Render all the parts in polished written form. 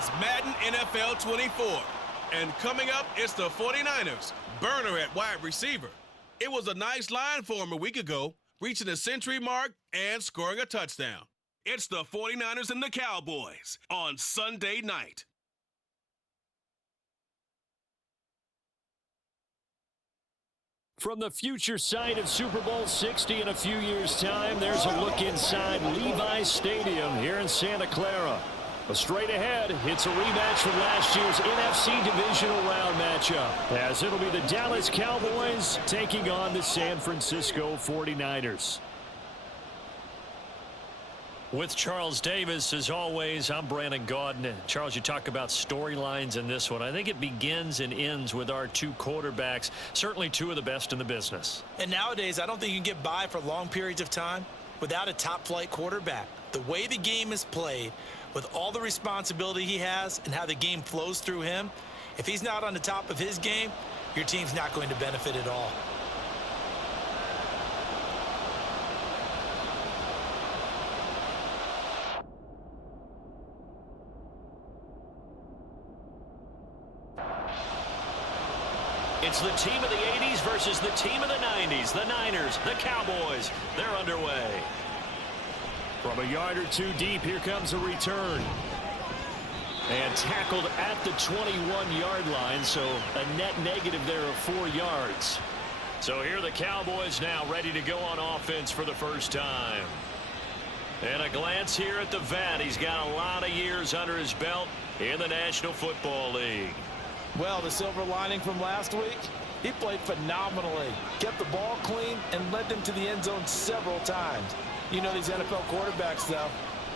It's Madden NFL 24. And coming up, it's the 49ers. Burner at wide receiver. It was a nice line for him a week ago, reaching the century mark and scoring a touchdown. It's the 49ers and the Cowboys on Sunday night. From the future site of Super Bowl 60 in a few years' time, there's a look inside Levi's Stadium here in Santa Clara. But straight ahead, it's a rematch from last year's NFC Divisional Round matchup, as it'll be the Dallas Cowboys taking on the San Francisco 49ers. With Charles Davis, as always, I'm Brandon Gaudin. Charles, you talk about storylines in this one. I think it begins and ends with our two quarterbacks, certainly two of the best in the business. And nowadays, I don't think you can get by for long periods of time without a top-flight quarterback. The way the game is played, with all the responsibility he has and how the game flows through him, if he's not on the top of his game, your team's not going to benefit at all. It's the team of the 80s versus the team of the 90s. The Niners, the Cowboys, they're underway. From a yard or two deep, here comes a return. And tackled at the 21-yard line, so a net negative there of 4 yards. So here are the Cowboys now ready to go on offense for the first time. And a glance here at the vet. He's got a lot of years under his belt in the National Football League. Well, the silver lining from last week, he played phenomenally, kept the ball clean, and led them to the end zone several times. You know these NFL quarterbacks, though,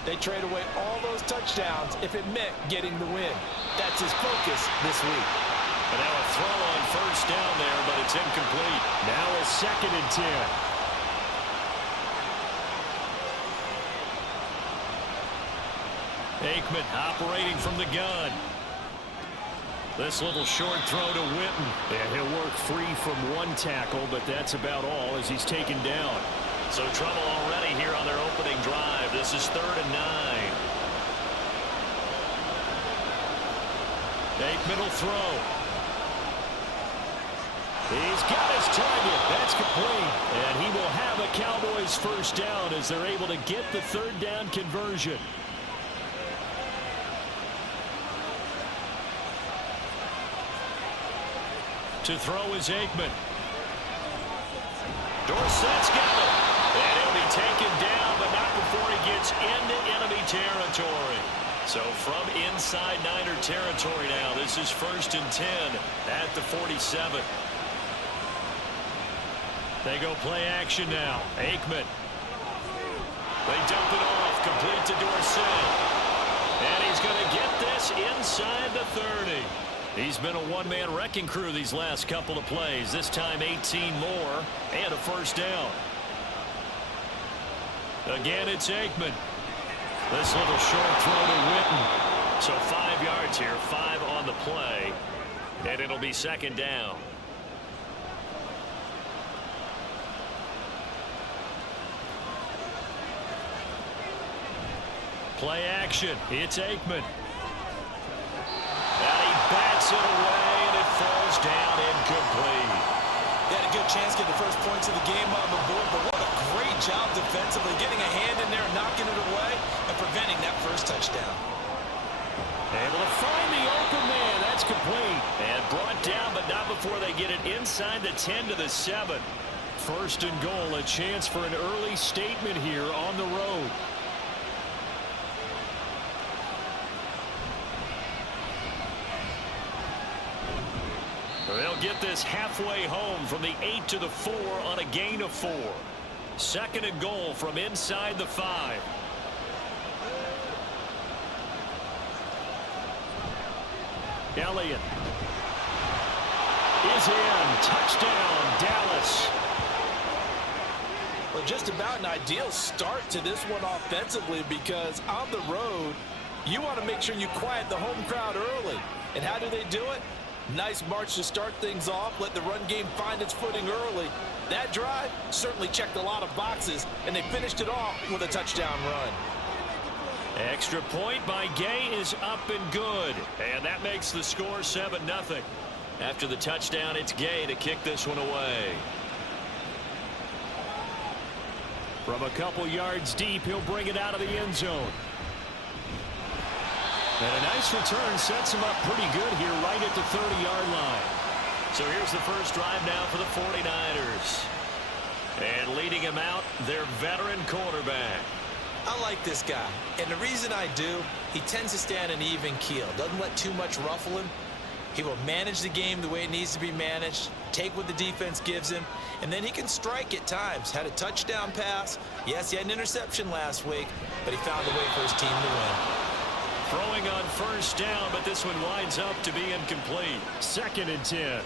they trade away all those touchdowns if it meant getting the win. That's his focus this week. And now a throw on first down there, but it's incomplete. Now a 2nd and 10. Aikman operating from the gun. This little short throw to Witten. And he'll work free from one tackle, but that's about all as he's taken down. So trouble already here on their opening drive. This is 3rd and 9. Aikman will throw. He's got his target. That's complete. And he will have a Cowboys first down as they're able to get the 3rd down conversion. To throw is Aikman. Dorsett's got it. And he'll be taken down, but not before he gets into enemy territory. So from inside Niner territory now, this is 1st and 10 at the 47. They go play action now. Aikman. They dump it off, complete to Dorsett. And he's going to get this inside the 30. He's been a one-man wrecking crew these last couple of plays. This time 18 more and a first down. Again, it's Aikman. This little short throw to Witten. So 5 yards here, 5 on the play. And it'll be 2nd down. Play action. It's Aikman. And he bats it away, and it falls down incomplete. They had a good chance to get the first points of the game on the board, but what a great job defensively, getting a hand in there, knocking it away, and preventing that first touchdown. Able to find the open man. That's complete. And brought down, but not before they get it inside the 10 to the 7. 1st and goal, a chance for an early statement here on the road. They'll get this halfway home from the 8 to the 4 on a gain of 4. 2nd and goal from inside the 5. Elliott is in. Touchdown, Dallas. Well, just about an ideal start to this one offensively, because on the road, you want to make sure you quiet the home crowd early. And how do they do it? Nice march to start things off, let the run game find its footing early. That drive certainly checked a lot of boxes, and they finished it off with a touchdown run. Extra point by Gay is up and good. And that makes the score 7-0. After the touchdown, it's Gay to kick this one away. From a couple yards deep, he'll bring it out of the end zone. And a nice return sets him up pretty good here right at the 30-yard line. So here's the first drive now for the 49ers. And leading him out, their veteran quarterback. I like this guy, and the reason I do, he tends to stand an even keel. Doesn't let too much ruffle him. He will manage the game the way it needs to be managed, take what the defense gives him, and then he can strike at times. Had a touchdown pass. Yes, he had an interception last week, but he found a way for his team to win. Throwing on first down, but this one winds up to be incomplete. 2nd and 10.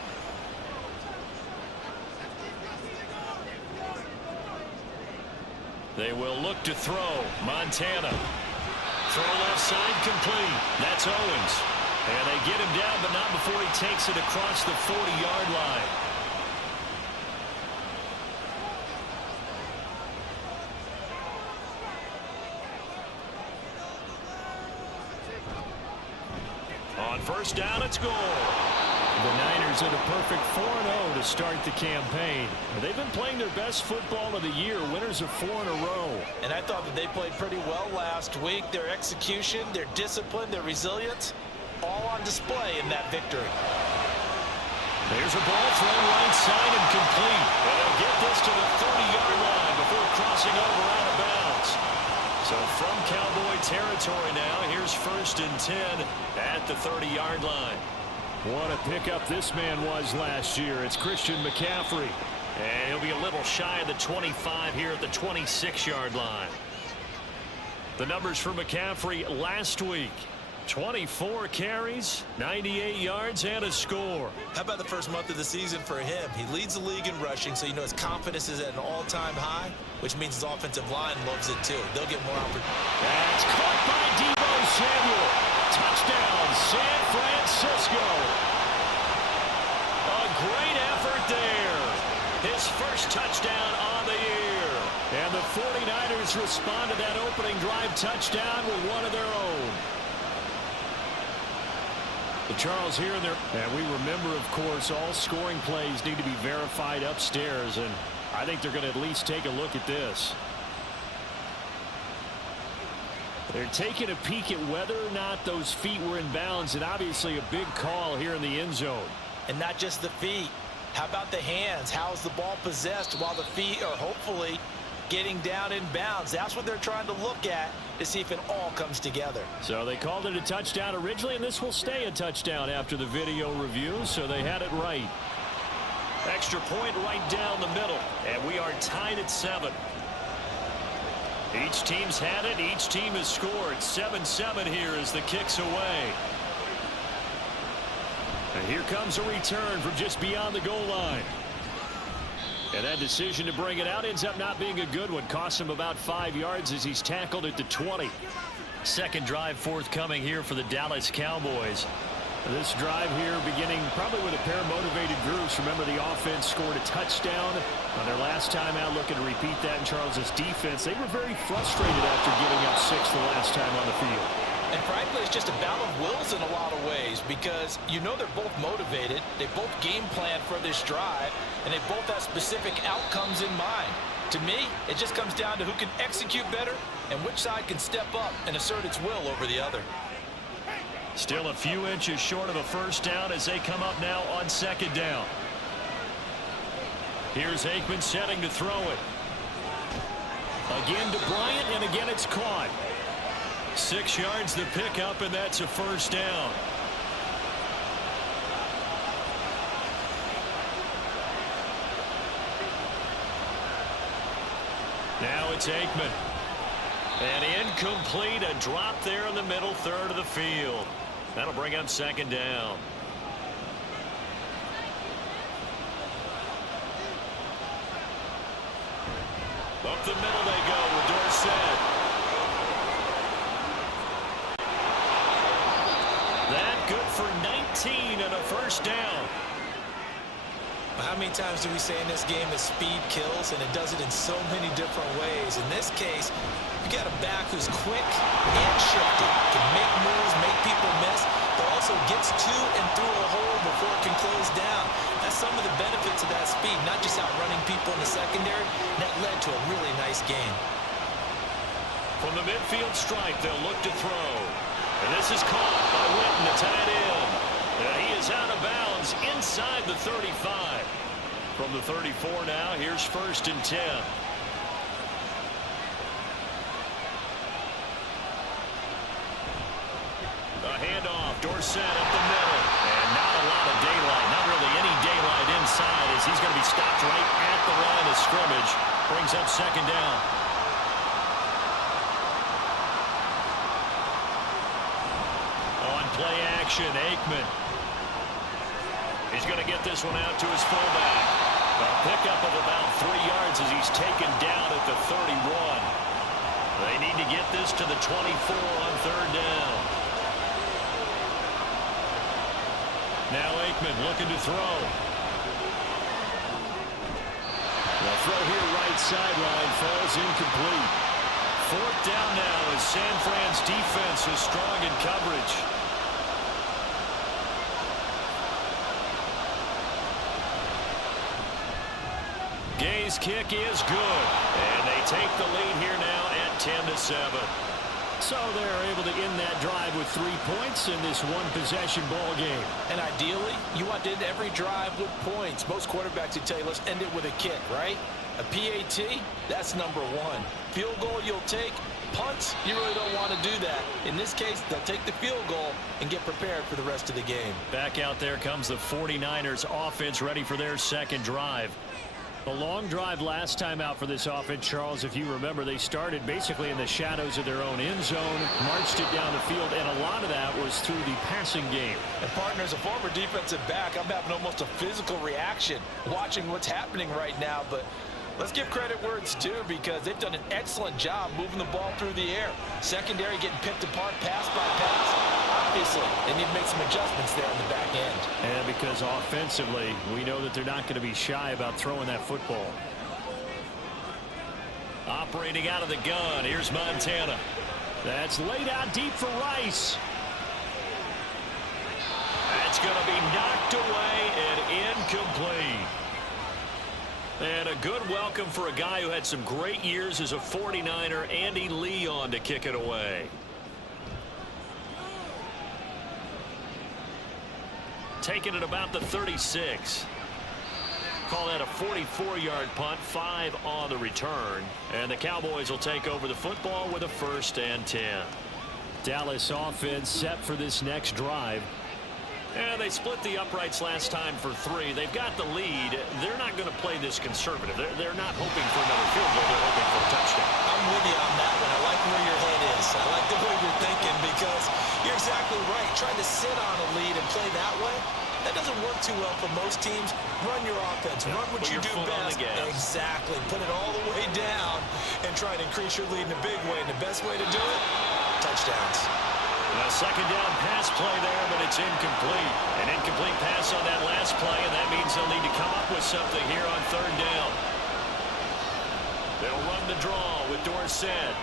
They will look to throw. Montana. Throw left side complete. That's Owens. And they get him down, but not before he takes it across the 40-yard line. On first down, it's goal. The Niners at a perfect 4-0 to start the campaign. They've been playing their best football of the year, winners of 4 in a row. And I thought that they played pretty well last week. Their execution, their discipline, their resilience, all on display in that victory. There's a ball thrown right side and complete. And they'll get this to the 30-yard line before crossing over out of bounds. So from Cowboy territory now, here's 1st and 10 at the 30-yard line. What a pickup this man was last year. It's Christian McCaffrey. And he'll be a little shy of the 25 here at the 26-yard line. The numbers for McCaffrey last week. 24 carries, 98 yards, and a score. How about the first month of the season for him? He leads the league in rushing, so you know his confidence is at an all-time high, which means his offensive line loves it too. They'll get more opportunity. That's caught by Deebo Samuel. Touchdown, San Francisco. A great effort there. His first touchdown on the year. And the 49ers respond to that opening drive touchdown with one of their own. The Charles here and there. And we remember, of course, all scoring plays need to be verified upstairs. And I think they're going to at least take a look at this. They're taking a peek at whether or not those feet were in bounds, and obviously a big call here in the end zone. And not just the feet. How about the hands? How is the ball possessed while the feet are hopefully getting down in bounds? That's what they're trying to look at to see if it all comes together. So they called it a touchdown originally, and this will stay a touchdown after the video review, so they had it right. Extra point right down the middle, and we are tied at 7. Each team's had it. Each team has scored. 7-7 here as the kick's away. And here comes a return from just beyond the goal line. And that decision to bring it out ends up not being a good one. Costs him about 5 yards as he's tackled at the 20. Second drive forthcoming here for the Dallas Cowboys. This drive here beginning probably with a pair of motivated groups. Remember, the offense scored a touchdown on their last time out. Looking to repeat that in Charles's defense. They were very frustrated after giving up 6 the last time on the field. And frankly, it's just a battle of wills in a lot of ways because you know they're both motivated. They both game plan for this drive, and they both have specific outcomes in mind. To me, it just comes down to who can execute better and which side can step up and assert its will over the other. Still a few inches short of a first down as they come up now on second down. Here's Aikman setting to throw it. Again to Bryant, and again it's caught. 6 yards the pickup, and that's a first down. Now it's Aikman. And incomplete, a drop there in the middle third of the field. That'll bring up second down. Up the middle they go with Dorsett. That good for 19 and a first down. How many times do we say in this game that speed kills, and it does it in so many different ways? In this case, you got a back who's quick and shifty, can make moves, make people miss, but also gets to and through a hole before it can close down. That's some of the benefits of that speed, not just outrunning people in the secondary. That led to a really nice game. From the midfield stripe, they'll look to throw. And this is caught by Witten, the tight end. And he is out of bounds inside the 35. From the 34 now, here's 1st and 10. A handoff, Dorsett up the middle. And not a lot of daylight, not really any daylight inside as he's going to be stopped right at the line of scrimmage. Brings up 2nd down. On play action, Aikman. He's going to get this one out to his fullback. A pickup of about 3 yards as he's taken down at the 31. They need to get this to the 24 on 3rd down. Now Aikman looking to throw. The throw here right sideline falls incomplete. 4th down now as San Fran's defense is strong in coverage. Gay's kick is good, and they take the lead here now at 10-7. So they're able to end that drive with 3 points in this one-possession ball game. And ideally, you want to end every drive with points. Most quarterbacks would tell you, let's end it with a kick, right? A PAT, that's number 1. Field goal you'll take. Punts, you really don't want to do that. In this case, they'll take the field goal and get prepared for the rest of the game. Back out there comes the 49ers offense ready for their 2nd drive. A long drive last time out for this offense, Charles. If you remember, they started basically in the shadows of their own end zone, marched it down the field, and a lot of that was through the passing game. And partner, as a former defensive back, I'm having almost a physical reaction watching what's happening right now. But let's give credit where it's due, because they've done an excellent job moving the ball through the air. Secondary getting picked apart pass by pass. Obviously, they need to make some adjustments there on the back end. And because offensively, we know that they're not going to be shy about throwing that football. Operating out of the gun, here's Montana. That's laid out deep for Rice. That's going to be knocked away and incomplete. And a good welcome for a guy who had some great years as a 49er, Andy Lee, on to kick it away. Taking it about the 36. Call that a 44-yard punt, 5 on the return. And the Cowboys will take over the football with a 1st and 10. Dallas offense set for this next drive. And they split the uprights last time for 3. They've got the lead. They're not going to play this conservative. They're not hoping for another field goal. They're hoping for a touchdown. I'm with you on that one. I like where your head is. I like the way you're thinking, because you're exactly right. Trying to sit on a lead and play that way, that doesn't work too well for most teams. Run your offense. Run what you do best. Exactly. Put it all the way down and try and increase your lead in a big way. And the best way to do it, touchdowns. A 2nd down pass play there, but it's incomplete. An incomplete pass on that last play, and that means they'll need to come up with something here on 3rd down. They'll run the draw with Dorsett.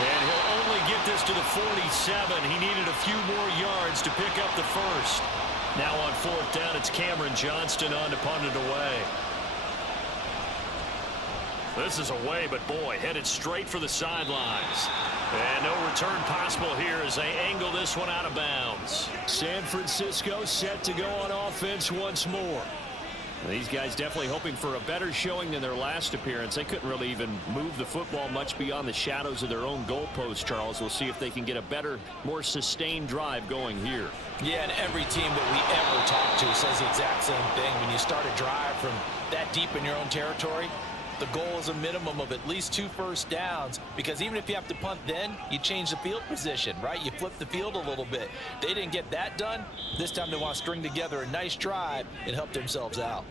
And he'll only get this to the 47. He needed a few more yards to pick up the 1st. Now on 4th down, it's Cameron Johnston on to punt it away. This is away, but boy, headed straight for the sidelines. And no return possible here as they angle this one out of bounds. San Francisco set to go on offense once more. These guys definitely hoping for a better showing than their last appearance. They couldn't really even move the football much beyond the shadows of their own goalpost, Charles. We'll see if they can get a better, more sustained drive going here. Yeah, and every team that we ever talk to says the exact same thing. When you start a drive from that deep in your own territory, the goal is a minimum of at least 2 first downs, because even if you have to punt, then you change the field position, right? You flip the field a little bit. They didn't get that done. This time they want to string together a nice drive and help themselves out.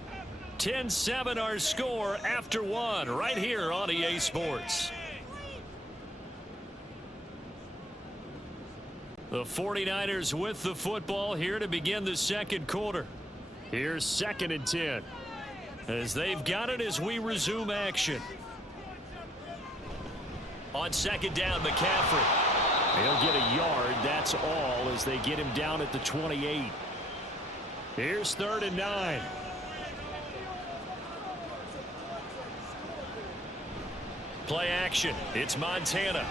10-7 our score after 1 right here on EA Sports. The 49ers with the football here to begin the 2nd quarter. Here's 2nd and 10. As they've got it as we resume action. On 2nd down, McCaffrey. He'll get a yard, that's all, as they get him down at the 28. Here's 3rd and 9. Play action. It's Montana.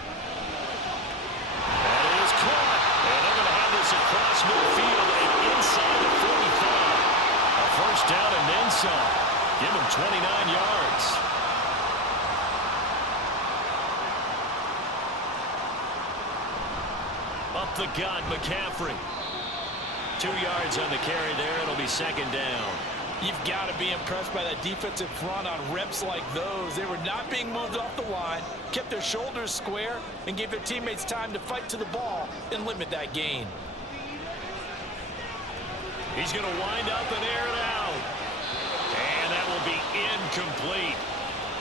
That is caught. And they're going to have this across midfield and inside the 45. A first down and then some. Give him 29 yards. Up the gut, McCaffrey. 2 yards on the carry there. It'll be 2nd down. You've got to be impressed by that defensive front on reps like those. They were not being moved off the line, kept their shoulders square, and gave their teammates time to fight to the ball and limit that gain. He's going to wind up and air it out. And that will be incomplete.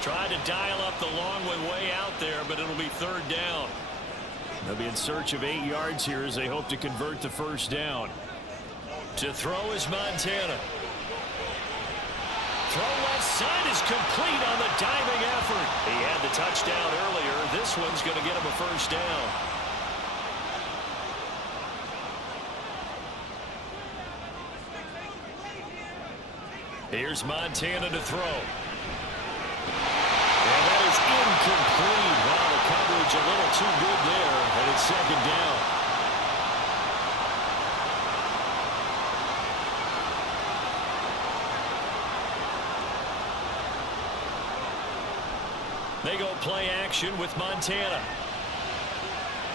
Tried to dial up the long way out there, but it'll be 3rd down. They'll be in search of 8 yards here as they hope to convert the first down. To throw is Montana. Throw left side is complete on the diving effort. He had the touchdown earlier. This one's going to get him a first down. Here's Montana to throw. And that is incomplete. Wow, the coverage a little too good there. And it's 2nd down. They go play action with Montana.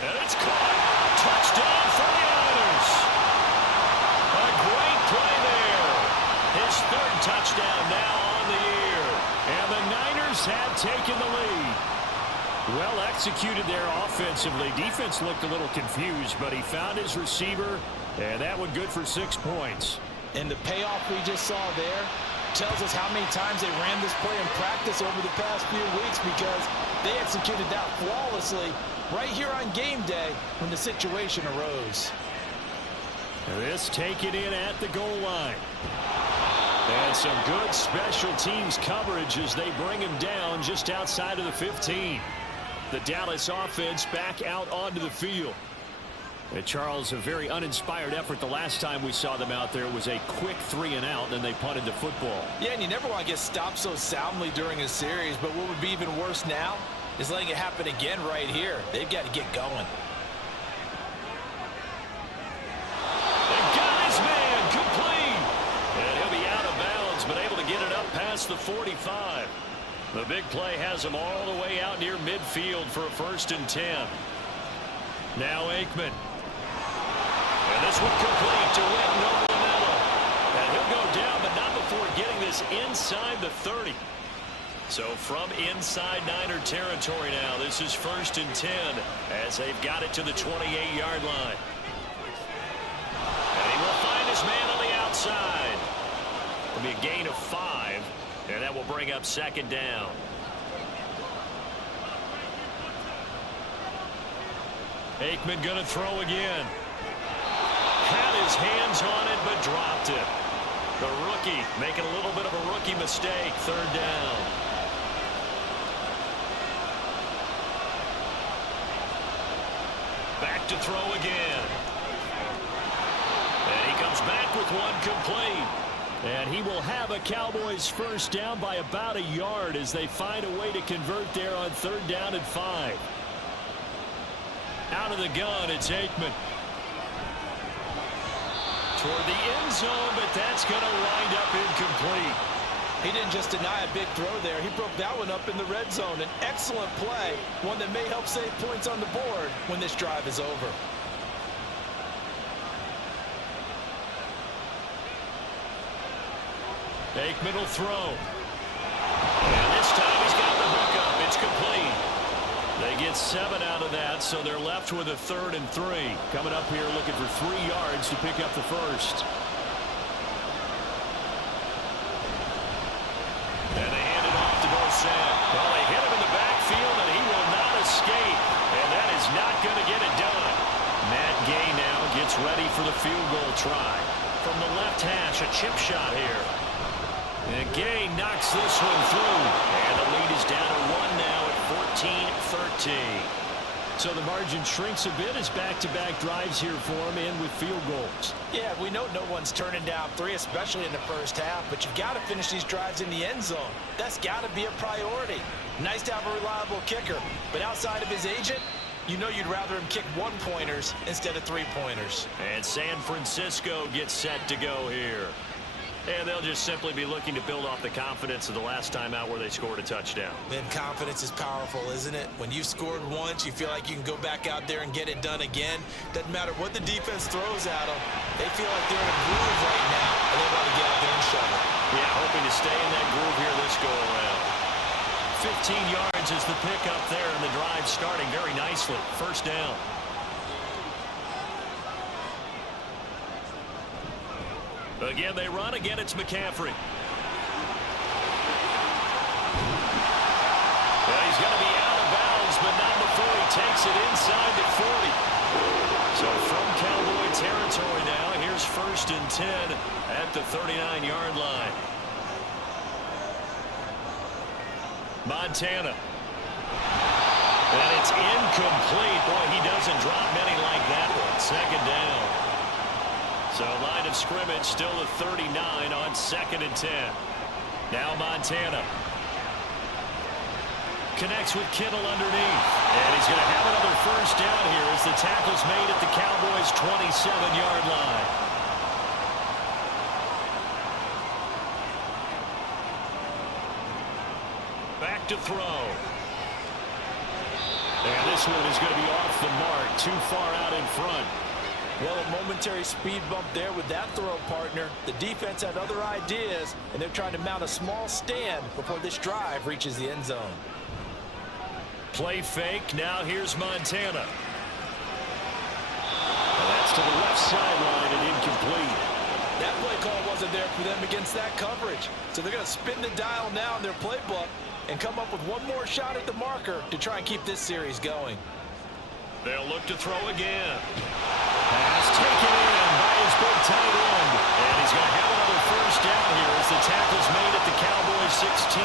And it's caught. Touchdown for the Niners. A great play there. His 3rd touchdown now on the year. And the Niners have taken the lead. Well executed there offensively. Defense looked a little confused, but he found his receiver, and that one good for 6 points. And the payoff we just saw there tells us how many times they ran this play in practice over the past few weeks, because they executed that flawlessly right here on game day when the situation arose. This taken in at the goal line. And some good special teams coverage as they bring him down just outside of the 15. The Dallas offense back out onto the field. And Charles, a very uninspired effort the last time we saw them out there. It was a quick 3 and out, and they punted the football. Yeah, and you never want to get stopped so soundly during a series, but what would be even worse now is letting it happen again right here. They've got to get going. They got his man complete. And he'll be out of bounds, but able to get it up past the 45. The big play has him all the way out near midfield for a 1st and 10. Now Aikman. And this one complete to Witten over the middle. And he'll go down, but not before getting this inside the 30. So from inside Niner territory now, this is 1st and 10 as they've got it to the 28-yard line. And he will find his man on the outside. It'll be a gain of 5, and that will bring up 2nd down. Aikman going to throw again. Had his hands on it, but dropped it. The rookie making a little bit of a rookie mistake. 3rd down. Back to throw again. And he comes back with one complete. And he will have a Cowboys first down by about a yard as they find a way to convert there on 3rd down and 5. Out of the gun, it's Aikman. Toward the end zone, but that's going to wind up incomplete. He didn't just deny a big throw there. He broke that one up in the red zone. An excellent play, one that may help save points on the board when this drive is over. Aikman will throw. And this time he's got the hook up. It's complete. They get 7 out of that, so they're left with a 3rd and 3. Coming up here looking for 3 yards to pick up the first. And they hand it off to Dorsett. Well, they hit him in the backfield, and he will not escape. And that is not going to get it done. Matt Gay now gets ready for the field goal try. from the left hash. A chip shot here. And Gay knocks this one through. And the lead is down to 1 now at 14-13. So the margin shrinks a bit as back-to-back drives here for him and with field goals. Yeah, we know no one's turning down 3, especially in the first half, but you've got to finish these drives in the end zone. That's got to be a priority. Nice to have a reliable kicker, but outside of his agent, you know you'd rather him kick 1-pointers instead of 3-pointers. And San Francisco gets set to go here. And they'll just simply be looking to build off the confidence of the last time out where they scored a touchdown. Then confidence is powerful, isn't it? When you've scored once, you feel like you can go back out there and get it done again. Doesn't matter what the defense throws at them. They feel like they're in a groove right now, and they want to get out there and show it. Yeah, hoping to stay in that groove here this go-around. 15 yards is the pickup there, and the drive starting very nicely. First down. Again, they run. Again, it's McCaffrey. Well, he's going to be out of bounds, but not before he takes it inside the 40. So from Cowboy territory now, here's 1st and 10 at the 39-yard line. Montana. And it's incomplete. Boy, he doesn't drop many like that one. 2nd down. So line of scrimmage still at 39 on 2nd and 10. Now Montana. Connects with Kittle underneath. And he's going to have another first down here as the tackle's made at the Cowboys' 27-yard line. Back to throw. And this one is going to be off the mark, too far out in front. Well, a momentary speed bump there with that throw, partner. The defense had other ideas, and they're trying to mount a small stand before this drive reaches the end zone. Play fake. Now here's Montana. And that's to the left sideline and incomplete. That play call wasn't there for them against that coverage. So they're going to spin the dial now in their playbook and come up with one more shot at the marker to try and keep this series going. They'll look to throw again. Pass taken in by his big tight end. And he's going to have another first down here as the tackle's made at the Cowboys' 16.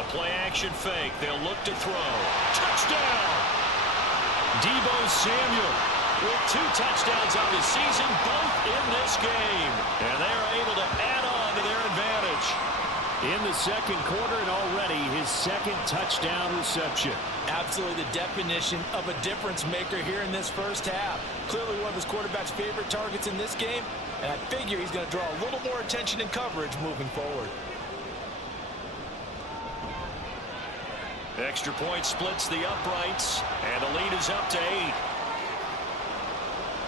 A play-action fake. They'll look to throw. Touchdown! Deebo Samuel with 2 touchdowns on the season, both in this game. And they are able to add on to their advantage. In the 2nd quarter, and already his 2nd touchdown reception. Absolutely the definition of a difference maker here in this first half. Clearly one of his quarterback's favorite targets in this game, and I figure he's going to draw a little more attention and coverage moving forward. Extra point splits the uprights, and the lead is up to 8.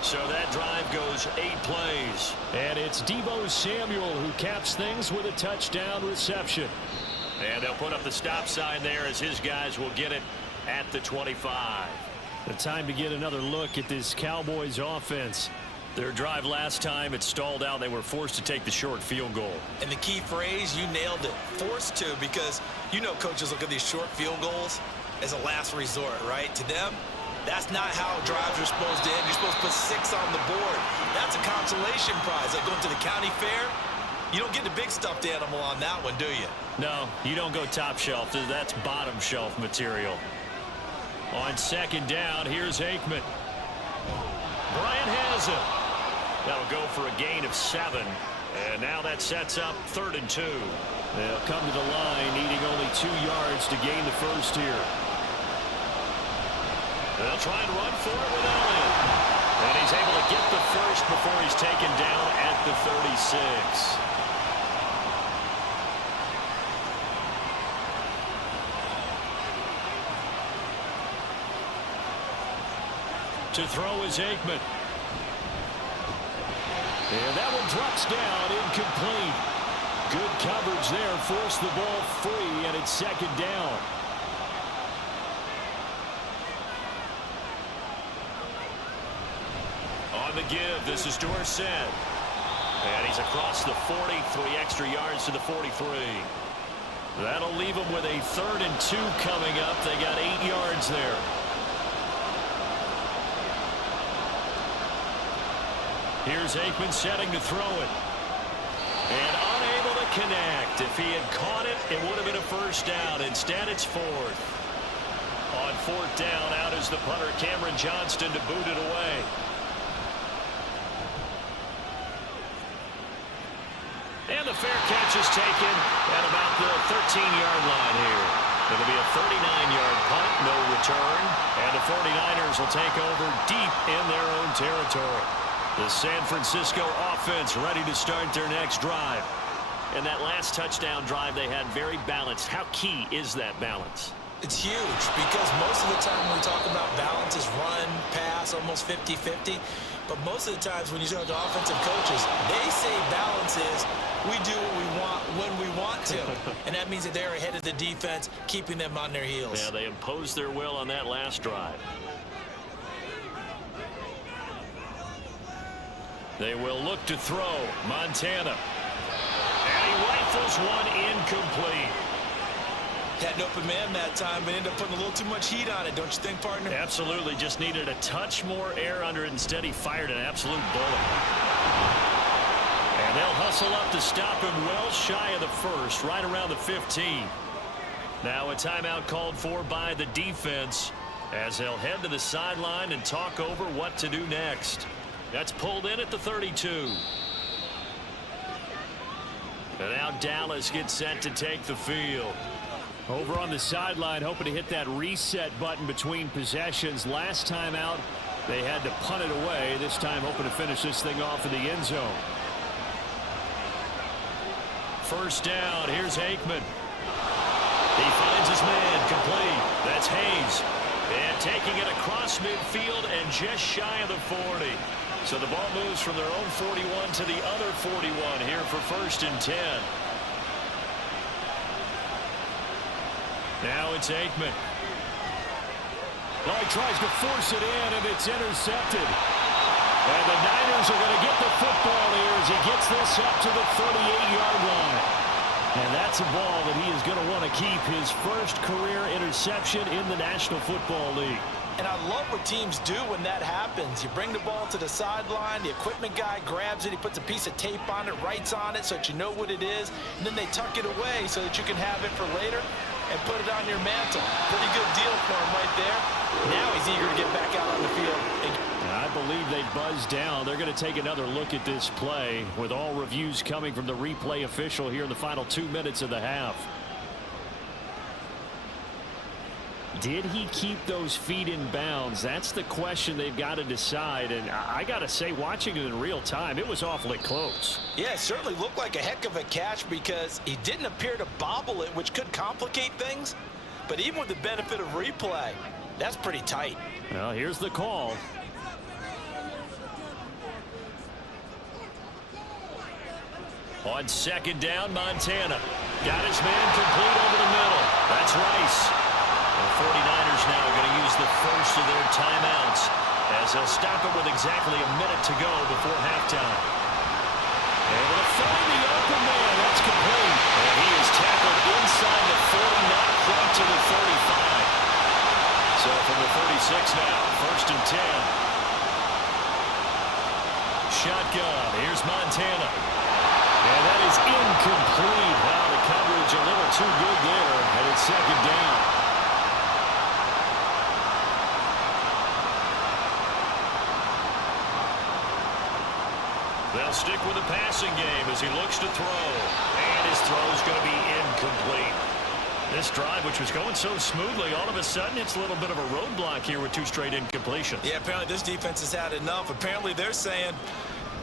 So that drive goes 8 plays. And it's Deebo Samuel who caps things with a touchdown reception. And they'll put up the stop sign there as his guys will get it at the 25. The time to get another look at this Cowboys offense. Their drive last time, it stalled out. They were forced to take the short field goal. And the key phrase, you nailed it. Forced to, because you know coaches look at these short field goals as a last resort, right? To them, that's not how drives are supposed to end. You're supposed to put 6 on the board. That's a consolation prize. Like going to the county fair, you don't get the big stuffed animal on that one, do you? No, you don't go top shelf. That's bottom shelf material. On 2nd down, here's Aikman. Bryant has it. That'll go for a gain of 7. And now that sets up 3rd and 2. They'll come to the line needing only 2 yards to gain the first here. They'll try and run for it with Elliott. And he's able to get the first before he's taken down at the 36. To throw is Aikman. And that one drops down, incomplete. Good coverage there, forced the ball free, and it's 2nd down. On the give, this is Dorsett. And he's across the 40, 3 extra yards to the 43. That'll leave them with a 3rd and 2 coming up. They got 8 yards there. Here's Aikman setting to throw it. And unable to connect. If he had caught it, it would have been a first down. Instead, it's 4th. On 4th down, out is the punter, Cameron Johnston, to boot it away. And the fair catch is taken at about the 13-yard line here. It'll be a 39-yard punt, no return. And the 49ers will take over deep in their own territory. The San Francisco offense ready to start their next drive. And that last touchdown drive they had very balanced. How key is that balance? It's huge because most of the time when we talk about balance is run, pass, almost 50-50. But most of the times when you talk to offensive coaches, they say balance is we do what we want when we want to. And that means that they're ahead of the defense, keeping them on their heels. Yeah, they imposed their will on that last drive. They will look to throw. Montana. And he rifles one incomplete. Had an open man that time, but ended up putting a little too much heat on it, don't you think, partner? Absolutely. Just needed a touch more air under it. Instead, he fired an absolute bullet. And they'll hustle up to stop him well shy of the 1st, right around the 15. Now a timeout called for by the defense as they'll head to the sideline and talk over what to do next. That's pulled in at the 32. And now Dallas gets set to take the field. Over on the sideline, hoping to hit that reset button between possessions. Last time out, they had to punt it away. This time, hoping to finish this thing off in the end zone. First down, here's Aikman. He finds his man, complete. That's Hayes. And taking it across midfield and just shy of the 40. So the ball moves from their own 41 to the other 41 here for 1st and 10. Now it's Aikman. Well, he tries to force it in, and it's intercepted. And the Niners are going to get the football here as he gets this up to the 38-yard line. And that's a ball that he is going to want to keep, his first career interception in the National Football League. And I love what teams do when that happens. You bring the ball to the sideline, the equipment guy grabs it, he puts a piece of tape on it, writes on it so that you know what it is, and then they tuck it away so that you can have it for later and put it on your mantle. Pretty good deal for him right there. Now he's eager to get back out on the field. I believe they buzzed down. They're going to take another look at this play with all reviews coming from the replay official here in the final 2 minutes of the half. Did he keep those feet in bounds? That's the question they've got to decide. And I got to say, watching it in real time, it was awfully close. Yeah, it certainly looked like a heck of a catch because he didn't appear to bobble it, which could complicate things. But even with the benefit of replay, that's pretty tight. Well, here's the call. On 2nd down, Montana. Got his man complete over the middle. That's Rice. The 49ers now going to use the first of their timeouts as they'll stop it with exactly a minute to go before halftime. Able to find the open man. That's complete. And he is tackled inside the 40, not quite to the 35. So from the 36 now, 1st and 10. Shotgun. Here's Montana. And that is incomplete. Wow, the coverage a little too good there. And it's 2nd down. They'll stick with the passing game as he looks to throw. And his throw is going to be incomplete. This drive, which was going so smoothly, all of a sudden it's a little bit of a roadblock here with 2 straight incompletions. Yeah, apparently this defense has had enough. Apparently they're saying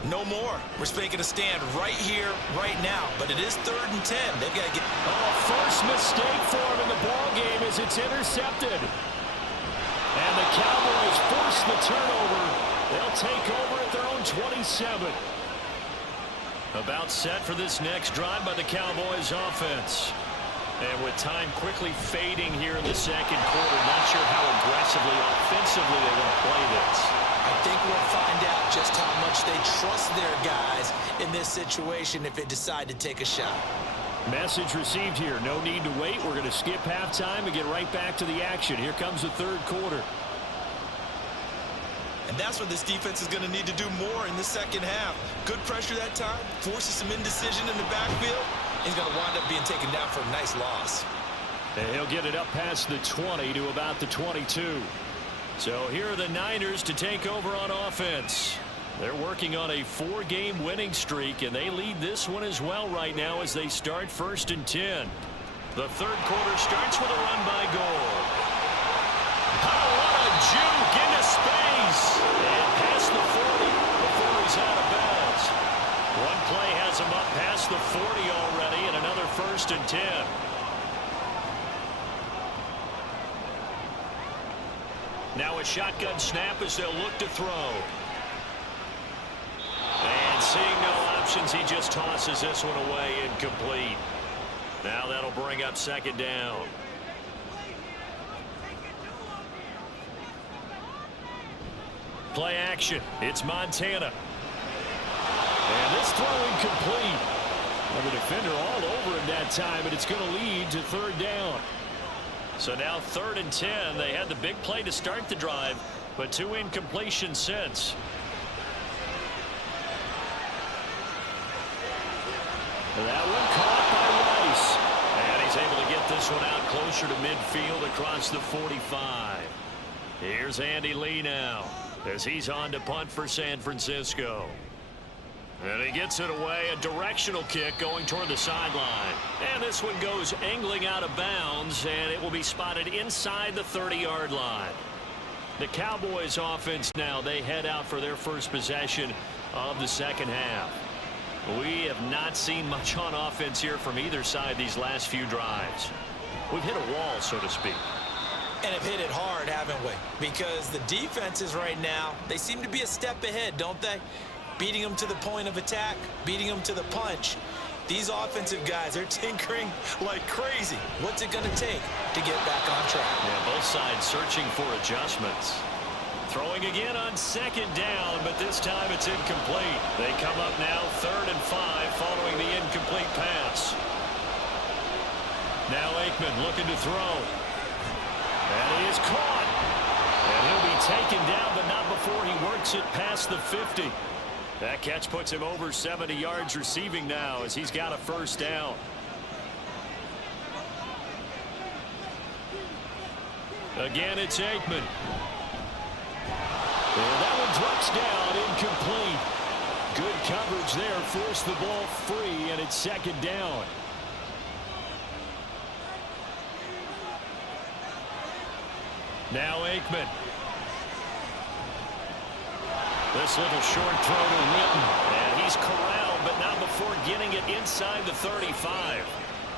no more. We're making a stand right here, right now. But it is 3rd and 10. They've got to get... Oh, first mistake for him in the ball game as it's intercepted. And the Cowboys force the turnover. They'll take over at their own 27. About set for this next drive by the Cowboys offense. And with time quickly fading here in the 2nd quarter, not sure how aggressively, offensively they want to play this. I think we'll find out just how much they trust their guys in this situation if they decide to take a shot. Message received here. No need to wait. We're going to skip halftime and get right back to the action. Here comes the third quarter. And that's what this defense is going to need to do more in the second half. Good pressure that time, forces some indecision in the backfield. He's going to wind up being taken down for a nice loss. And he'll get it up past the 20 to about the 22. So here are the Niners to take over on offense. They're working on a 4-game winning streak, and they lead this one as well right now as they start 1st and 10. The third quarter starts with a run by Gore. Oh, what a juke into space. And past the 40 before he's out of bounds. One play has him up past the 40 already, and another 1st and 10. Now a shotgun snap as they'll look to throw. And seeing no options, he just tosses this one away incomplete. Now that'll bring up 2nd down. Play action. It's Montana. And this throw incomplete. Well, the defender all over him that time, and it's going to lead to 3rd down. So now 3rd and 10. They had the big play to start the drive, but 2 incompletions since. That one caught by Rice. And he's able to get this one out closer to midfield across the 45. Here's Andy Lee now as he's on to punt for San Francisco. And he gets it away, a directional kick going toward the sideline. And this one goes angling out of bounds, and it will be spotted inside the 30-yard line. The Cowboys offense now, they head out for their first possession of the second half. We have not seen much on offense here from either side these last few drives. We've hit a wall, so to speak. And have hit it hard, haven't we? Because the defenses right now, they seem to be a step ahead, don't they? Beating them to the point of attack, beating them to the punch. These offensive guys, they're tinkering like crazy. What's it going to take to get back on track? Yeah, both sides searching for adjustments. Throwing again on 2nd down, but this time it's incomplete. They come up now 3rd and 5 following the incomplete pass. Now Aikman looking to throw. And he is caught. And he'll be taken down, but not before he works it past the 50. That catch puts him over 70 yards receiving now as he's got a 1st down. Again, it's Aikman. And that one drops down, incomplete. Good coverage there, forced the ball free, and it's 2nd down. Now Aikman. This little short throw to Witten. And he's corralled, but not before getting it inside the 35.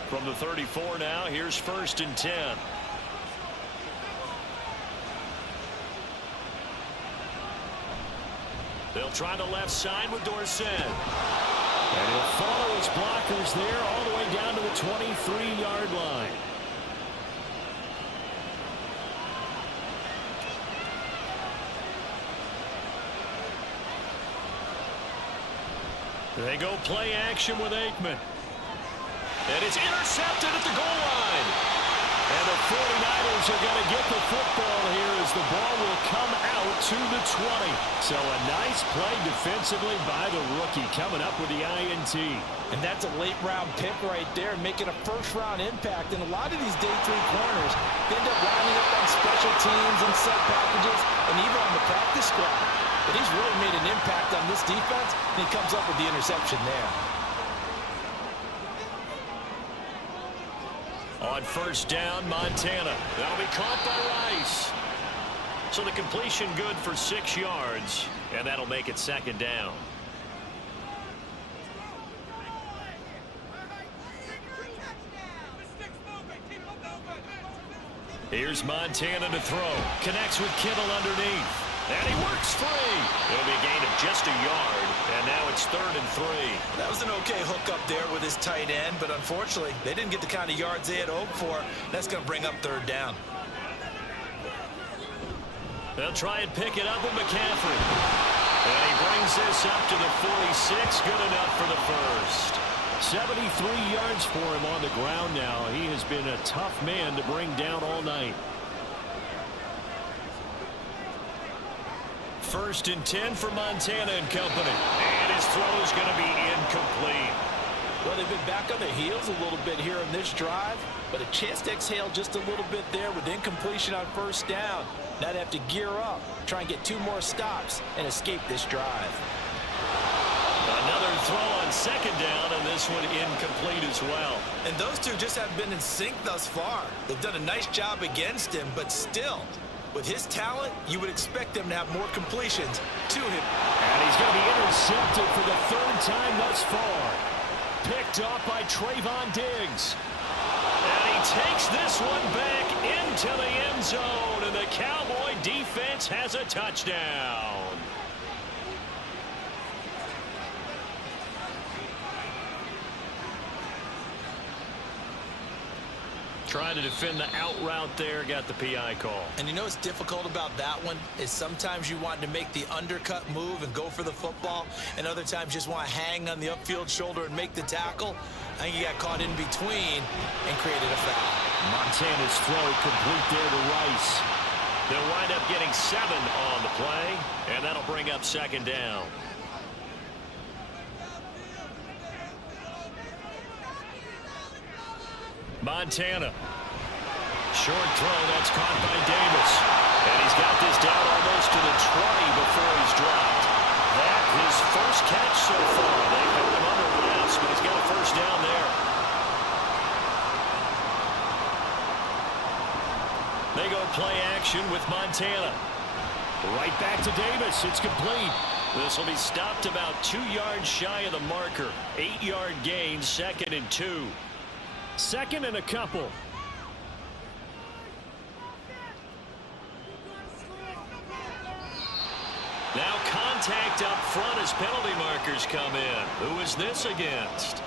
From the 34 now, here's 1st and 10. They'll try the left side with Dorsett. And he'll follow his blockers there all the way down to the 23-yard line. They go play action with Aikman. And it's intercepted at the goal line. And the 49ers are going to get the football here as the ball will come out to the 20. So a nice play defensively by the rookie coming up with the INT. And that's a late-round pick right there, making a first-round impact. And a lot of these day 3 corners, they end up lining up on special teams and set packages and even on the practice squad. But he's really made an impact on this defense, and he comes up with the interception there. On 1st down, Montana. That'll be caught by Rice. So the completion good for 6 yards, and that'll make it 2nd down. Here's Montana to throw. Connects with Kittle underneath. And he works free. It'll be a gain of just a yard, and now it's 3rd and 3. That was an okay hook up there with his tight end, but unfortunately, they didn't get the kind of yards they had hoped for. That's going to bring up 3rd down. They'll try and pick it up with McCaffrey. And he brings this up to the 46. Good enough for the 1st. 73 yards for him on the ground now. He has been a tough man to bring down all night. 1st and 10 for Montana and company. And his throw is going to be incomplete. Well, they've been back on their heels a little bit here in this drive, but a chance to exhale just a little bit there with incompletion on 1st down. Now they have to gear up, try and get 2 more stops, and escape this drive. Another throw on 2nd down, and this one incomplete as well. And those two just have been in sync thus far. They've done a nice job against him, but still, with his talent, you would expect them to have more completions to him. And he's going to be intercepted for the 3rd time thus far. Picked off by Trayvon Diggs. And he takes this one back into the end zone, and the Cowboy defense has a touchdown. Trying to defend the out route there, got the PI call. And you know what's difficult about that one is sometimes you want to make the undercut move and go for the football, and other times you just want to hang on the upfield shoulder and make the tackle. I think he got caught in between and created a foul. Montana's throw complete there to Rice. They'll wind up getting 7 on the play, and that'll bring up 2nd down. Montana. Short throw, that's caught by Davis. And he's got this down almost to the 20 before he's dropped. That his first catch so far. They've had him under wraps, but he's got a 1st down there. They go play action with Montana. Right back to Davis. It's complete. This will be stopped about 2 yards shy of the marker. 8-yard gain, 2nd and 2. 2nd and a couple. Now contact up front as penalty markers come in. Who is this against?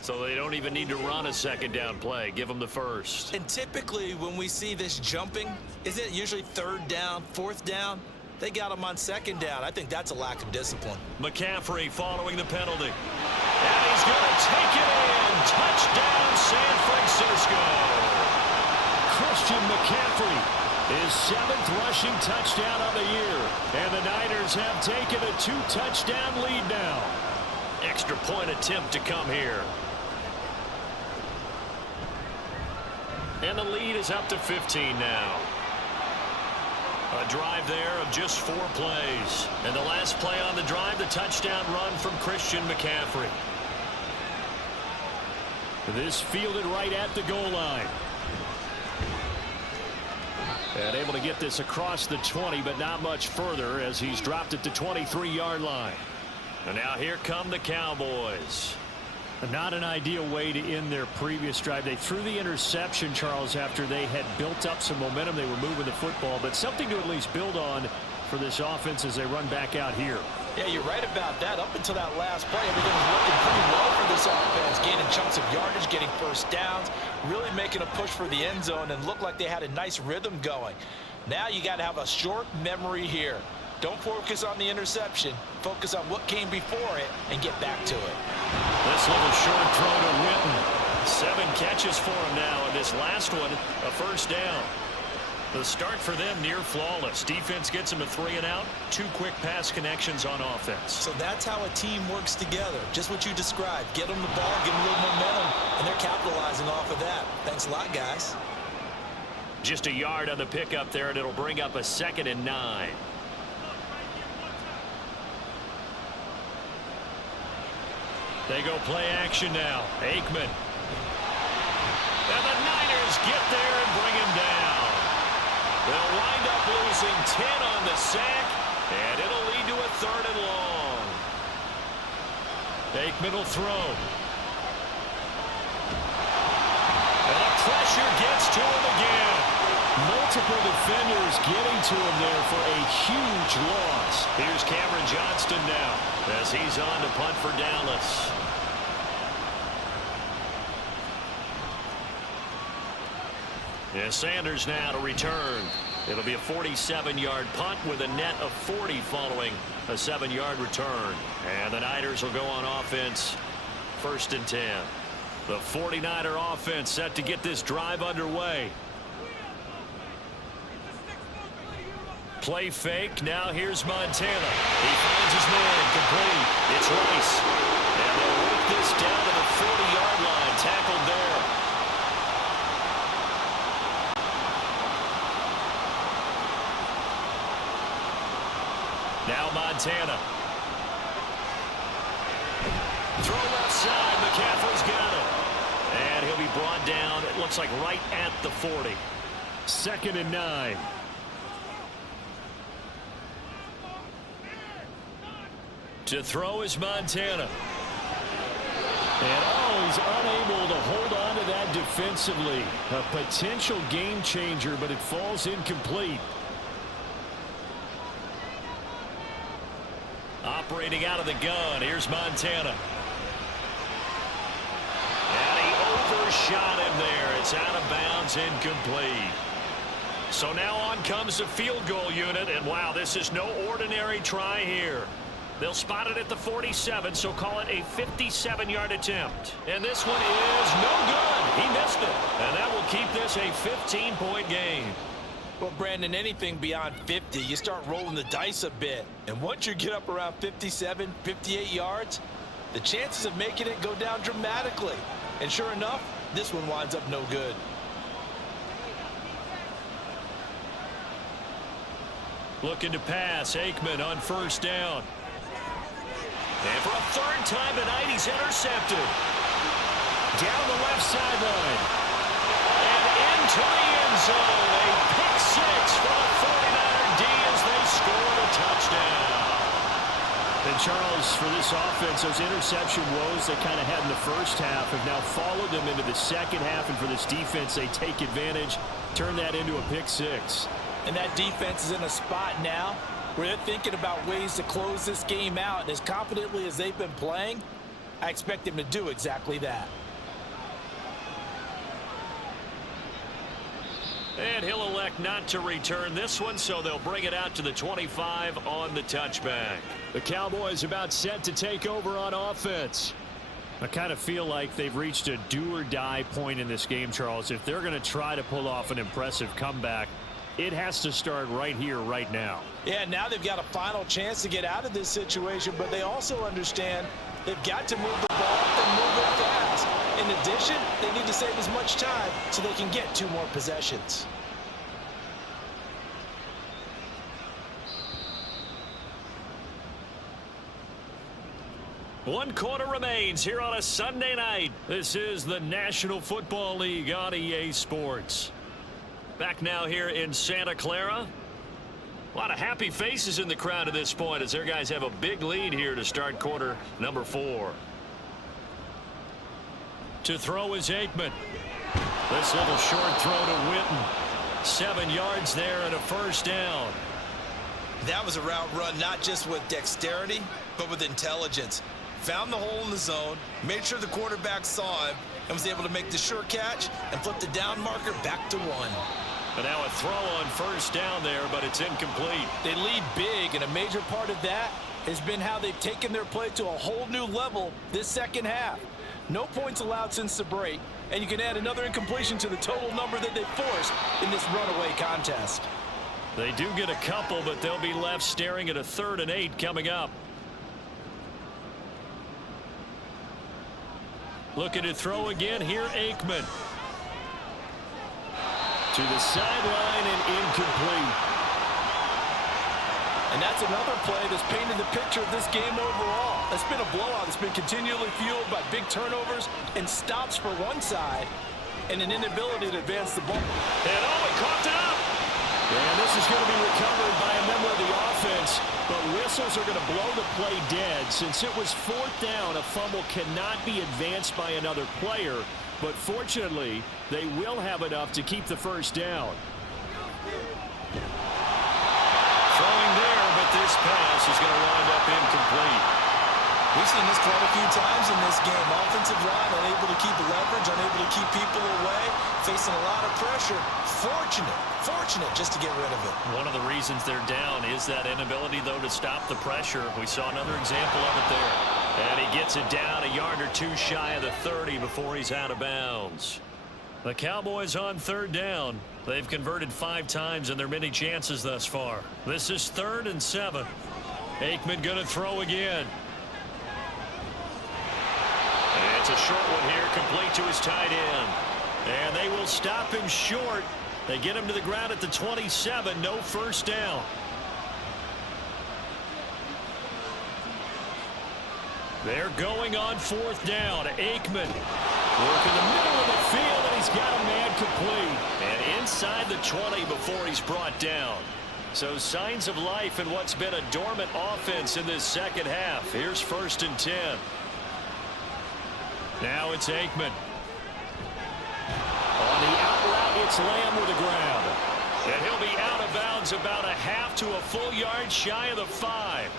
So they don't even need to run a 2nd down play. Give them the 1st. And typically when we see this jumping, isn't it usually 3rd down, 4th down? They got him on 2nd down. I think that's a lack of discipline. McCaffrey following the penalty. And he's going to take it in. Touchdown, San Francisco. Christian McCaffrey, his 7th rushing touchdown of the year. And the Niners have taken a 2-touchdown lead now. Extra point attempt to come here. And the lead is up to 15 now. A drive there of just 4 plays. And the last play on the drive, the touchdown run from Christian McCaffrey. This fielded right at the goal line. And able to get this across the 20, but not much further as he's dropped at the 23-yard line. And now here come the Cowboys. Not an ideal way to end their previous drive. They threw the interception, Charles, after they had built up some momentum. They were moving the football, but something to at least build on for this offense as they run back out here. Yeah, you're right about that. Up until that last play, everything was working pretty well for this offense, gaining chunks of yardage, getting 1st downs, really making a push for the end zone, and looked like they had a nice rhythm going. Now you got to have a short memory here. Don't focus on the interception. Focus on what came before it and get back to it. This little short throw to Witten. 7 catches for him now, and this last one, a 1st down. The start for them near flawless. Defense gets them a 3 and out. 2 quick pass connections on offense. So that's how a team works together. Just what you described. Get them the ball, give them a little momentum, and they're capitalizing off of that. Thanks a lot, guys. Just a yard on the pickup there, and it'll bring up a 2nd and 9. They go play action now. Aikman. And the Niners get there and bring him down. They'll wind up losing 10 on the sack, and it'll lead to a 3rd and long. Aikman will throw. And the pressure gets to him again. Multiple defenders getting to him there for a huge loss. Here's Cameron Johnston now as he's on to punt for Dallas. Yeah, Sanders now to return. It'll be a 47-yard punt with a net of 40 following a 7-yard return. And the Niners will go on offense, 1st and 10. The 49er offense set to get this drive underway. Play fake. Now here's Montana. He finds his man. Complete. It's Rice. And they'll work this down to the 40-yard line. Tackled there. Now Montana. Throw left side. McCaffrey's got it. And he'll be brought down, it looks like right at the 40. 2nd and 9. To throw is Montana. And he's unable to hold on to that defensively. A potential game changer, but it falls incomplete. Operating out of the gun. Here's Montana. And he overshot him there. It's out of bounds, incomplete. So now on comes the field goal unit. And wow, this is no ordinary try here. They'll spot it at the 47, so call it a 57-yard attempt. And this one is no good. He missed it. And that will keep this a 15-point game. Well, Brandon, anything beyond 50, you start rolling the dice a bit. And once you get up around 57, 58 yards, the chances of making it go down dramatically. And sure enough, this one winds up no good. Looking to pass. Aikman on 1st down. And for a 3rd time tonight, he's intercepted. Down the left sideline. And into the end zone. A pick 6 for the 49er D as they score a touchdown. And Charles, for this offense, those interception woes they kind of had in the first half have now followed them into the second half. And for this defense, they take advantage, turn that into a pick 6. And that defense is in a spot now where they're thinking about ways to close this game out. And as confidently as they've been playing, I expect them to do exactly that. And he'll elect not to return this one, so they'll bring it out to the 25 on the touchback. The Cowboys about set to take over on offense. I kind of feel like they've reached a do-or-die point in this game, Charles. If they're going to try to pull off an impressive comeback, it has to start right here, right now. Yeah, now they've got a final chance to get out of this situation, but they also understand they've got to move the ball and move it fast. In addition, they need to save as much time so they can get 2 more possessions. One quarter remains here on a Sunday night. This is the National Football League on EA Sports. Back now here in Santa Clara. A lot of happy faces in the crowd at this point as their guys have a big lead here to start quarter number 4. To throw is Aikman. This little short throw to Witten. 7 yards there and a 1st down. That was a route run not just with dexterity, but with intelligence. Found the hole in the zone, made sure the quarterback saw him, and was able to make the sure catch and flip the down marker back to 1. But now a throw on 1st down there, but it's incomplete. They lead big, and a major part of that has been how they've taken their play to a whole new level this second half. No points allowed since the break, and you can add another incompletion to the total number that they forced in this runaway contest. They do get a couple, but they'll be left staring at a 3rd and 8 coming up. Looking to throw again here, Aikman. To the sideline and incomplete. And that's another play that's painted the picture of this game overall. It's been a blowout that's been continually fueled by big turnovers and stops for one side and an inability to advance the ball. And he caught it up. And this is going to be recovered by a member of the offense, but whistles are going to blow the play dead. Since it was 4th down, a fumble cannot be advanced by another player, but fortunately, they will have enough to keep the 1st down. Throwing there, but this pass is going to wind up incomplete. We've seen this quite a few times in this game. Offensive line unable to keep leverage, unable to keep people away. facing a lot of pressure. Fortunate just to get rid of it. One of the reasons they're down is that inability, though, to stop the pressure. We saw another example of it there. And he gets it down a yard or two shy of the 30 before he's out of bounds. The Cowboys on third down. They've converted 5 times in their many chances thus far. This is 3rd and 7. Aikman going to throw again. And it's a short one here, complete to his tight end. And they will stop him short. They get him to the ground at the 27. No first down. They're going on 4th down. Aikman work in the middle of the field, and he's got a man complete. And inside the 20 before he's brought down. So signs of life in what's been a dormant offense in this second half. Here's 1st and 10. Now it's Aikman. On the out route, it's Lamb with the grab. And he'll be out of bounds about a half to a full yard shy of the 5.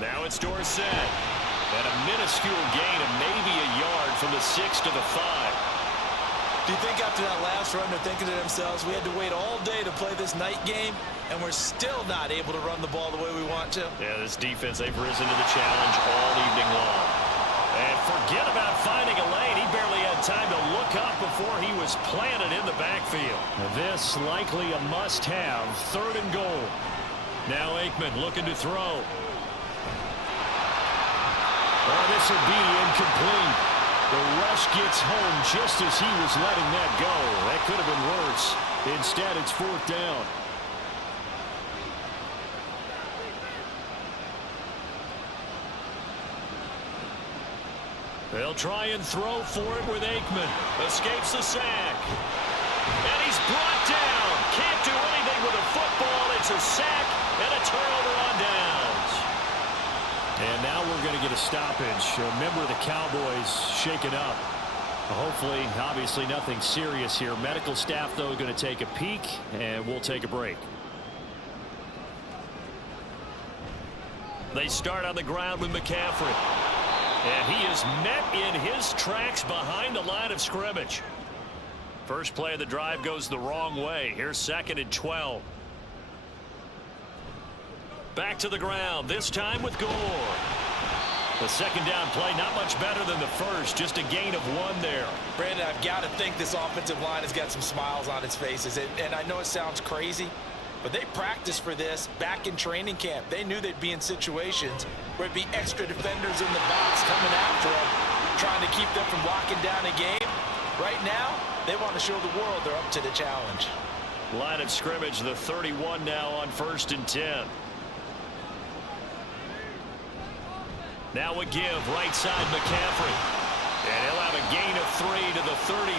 Now it's Dorsett. And a minuscule gain of maybe a yard from the 6 to the 5. Do you think after that last run they're thinking to themselves, we had to wait all day to play this night game, and we're still not able to run the ball the way we want to? Yeah, this defense, they've risen to the challenge all evening long. And forget about finding a lane. He barely had time to look up before he was planted in the backfield. This likely a must-have. 3rd and goal. Now Aikman looking to throw. Oh, this will be incomplete. The rush gets home just as he was letting that go. That could have been worse. Instead, it's 4th down. They'll try and throw for it with Aikman. Escapes the sack. And he's brought down. Can't do anything with a football. It's a sack and a turnover on downs. And now we're going to get a stoppage. A member of the Cowboys shaken up. Hopefully, obviously nothing serious here. Medical staff, though, going to take a peek, and we'll take a break. They start on the ground with McCaffrey. And he is met in his tracks behind the line of scrimmage. First play of the drive goes the wrong way. Here's 2nd and 12. Back to the ground, this time with Gore. The second down play, not much better than the first, just a gain of 1 there. Brandon, I've got to think this offensive line has got some smiles on its faces. And I know it sounds crazy, but they practiced for this back in training camp. They knew they'd be in situations where it'd be extra defenders in the box coming after them, trying to keep them from locking down a game. Right now, they want to show the world they're up to the challenge. Line of scrimmage, the 31 now on 1st and 10. Now a give, right side McCaffrey. And he'll have a gain of 3 to the 33.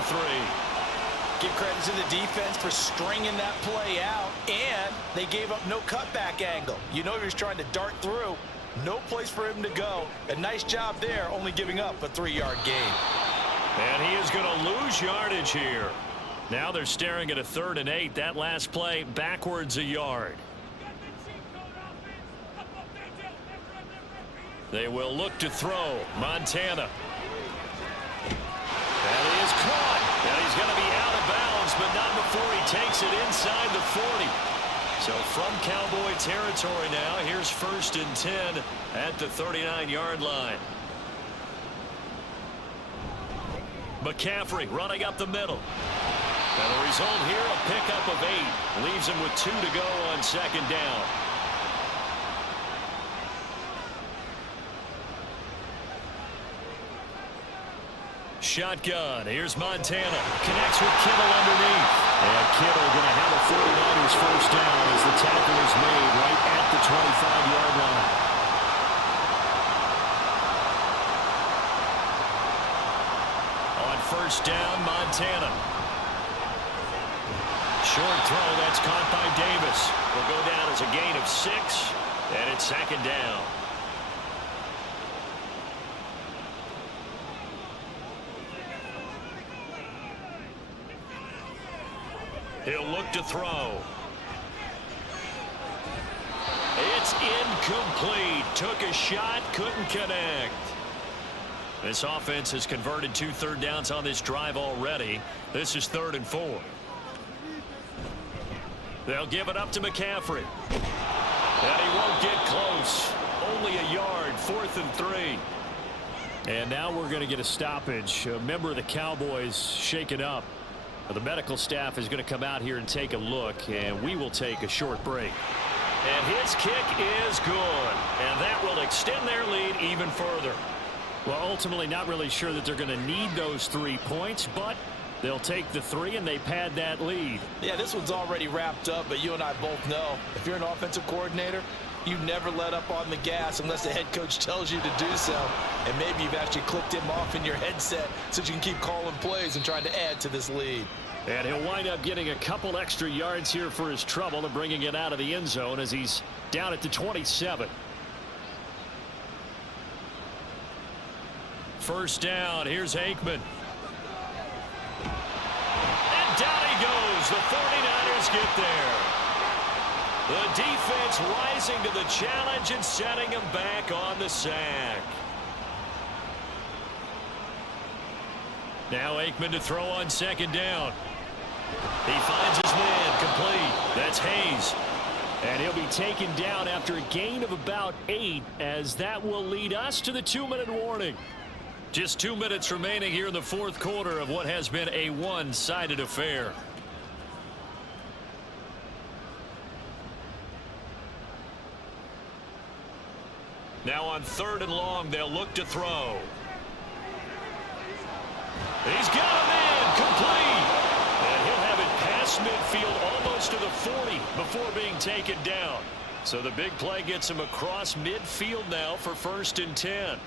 Give credit to the defense for stringing that play out, and they gave up no cutback angle. You know he was trying to dart through. No place for him to go. A nice job there, only giving up a 3-yard gain. And he is going to lose yardage here. Now they're staring at a 3rd and 8. That last play backwards a yard. They will look to throw. Montana. That is caught. And he's going to be out of bounds, but not before he takes it inside the 40. So from Cowboy territory now, here's 1st and 10 at the 39-yard line. McCaffrey running up the middle. And the result here, a pickup of 8. Leaves him with 2 to go on 2nd down. Shotgun. Here's Montana. Connects with Kittle underneath. And Kittle going to have a 49ers first down as the tackle is made right at the 25-yard line. On 1st down, Montana. Short throw. That's caught by Davis. Will go down as a gain of 6. And it's 2nd down. He'll look to throw. It's incomplete. Took a shot, couldn't connect. This offense has converted 2 third downs on this drive already. This is 3rd and 4. They'll give it up to McCaffrey. And he won't get close. Only a yard, 4th and 3. And now we're going to get a stoppage. A member of the Cowboys shaken up. The medical staff is going to come out here and take a look, and we will take a short break. And his kick is good. And that will extend their lead even further. Well, ultimately not really sure that they're going to need those 3 points, but they'll take the 3 and they pad that lead. Yeah, this one's already wrapped up, but you and I both know if you're an offensive coordinator, you never let up on the gas unless the head coach tells you to do so. And maybe you've actually clicked him off in your headset so you can keep calling plays and trying to add to this lead. And he'll wind up getting a couple extra yards here for his trouble and bringing it out of the end zone as he's down at the 27. First down. Here's Aikman. And down he goes. The 49ers get there. The defense rising to the challenge and setting him back on the sack. Now Aikman to throw on 2nd down. He finds his man complete. That's Hayes. And he'll be taken down after a gain of about 8, as that will lead us to the 2-minute warning. Just 2 minutes remaining here in the 4th quarter of what has been a one-sided affair. Now on 3rd and long, they'll look to throw. He's got him in, complete. And he'll have it past midfield almost to the 40 before being taken down. So the big play gets him across midfield now for 1st and 10.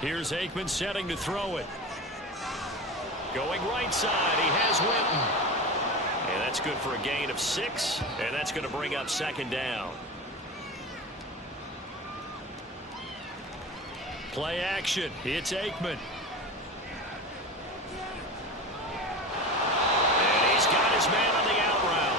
Here's Aikman setting to throw it. Going right side, he has Winton. And that's good for a gain of 6, and that's going to bring up 2nd down. Play action. It's Aikman. And he's got his man on the out route.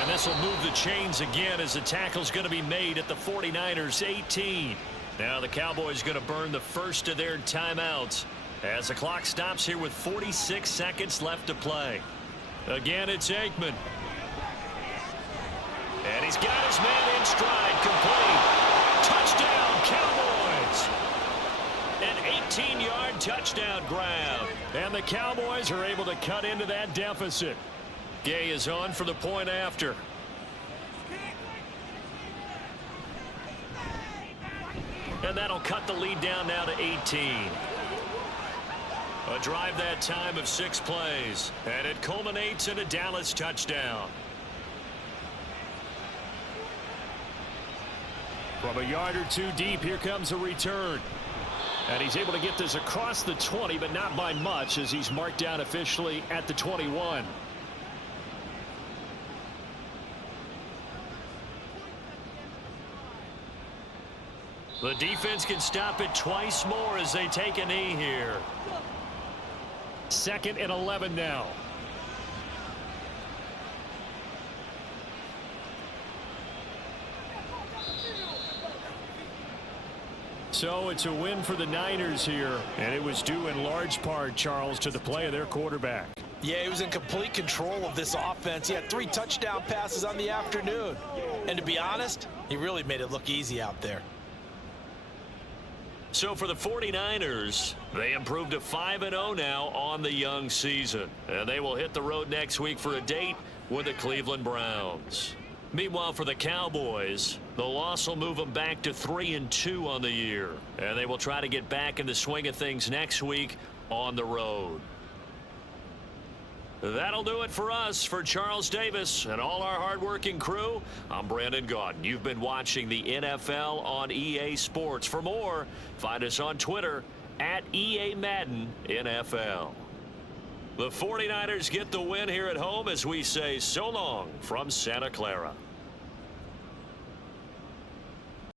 And this will move the chains again as the tackle's going to be made at the 49ers 18. Now the Cowboys going to burn the first of their timeouts as the clock stops here with 46 seconds left to play. Again, it's Aikman. And he's got his man in stride, complete. Touchdown, Cowboys. An 18-yard touchdown grab. And the Cowboys are able to cut into that deficit. Gay is on for the point after. And that'll cut the lead down now to 18. A drive that time of 6 plays. And it culminates in a Dallas touchdown. From a yard or 2 deep, here comes a return. And he's able to get this across the 20, but not by much, as he's marked down officially at the 21. The defense can stop it twice more as they take a knee here. 2nd and 11 now. So it's a win for the Niners here, and it was due in large part, Charles, to the play of their quarterback. Yeah, he was in complete control of this offense. He had 3 touchdown passes on the afternoon. And to be honest, he really made it look easy out there. So for the 49ers, they improved to 5-0 now on the young season. And they will hit the road next week for a date with the Cleveland Browns. Meanwhile, for the Cowboys, the loss will move them back to 3-2 on the year. And they will try to get back in the swing of things next week on the road. That'll do it for us. For Charles Davis and all our hardworking crew, I'm Brandon Gaudin. You've been watching the NFL on EA Sports. For more, find us on Twitter at EA Madden NFL. The 49ers get the win here at home as we say so long from Santa Clara.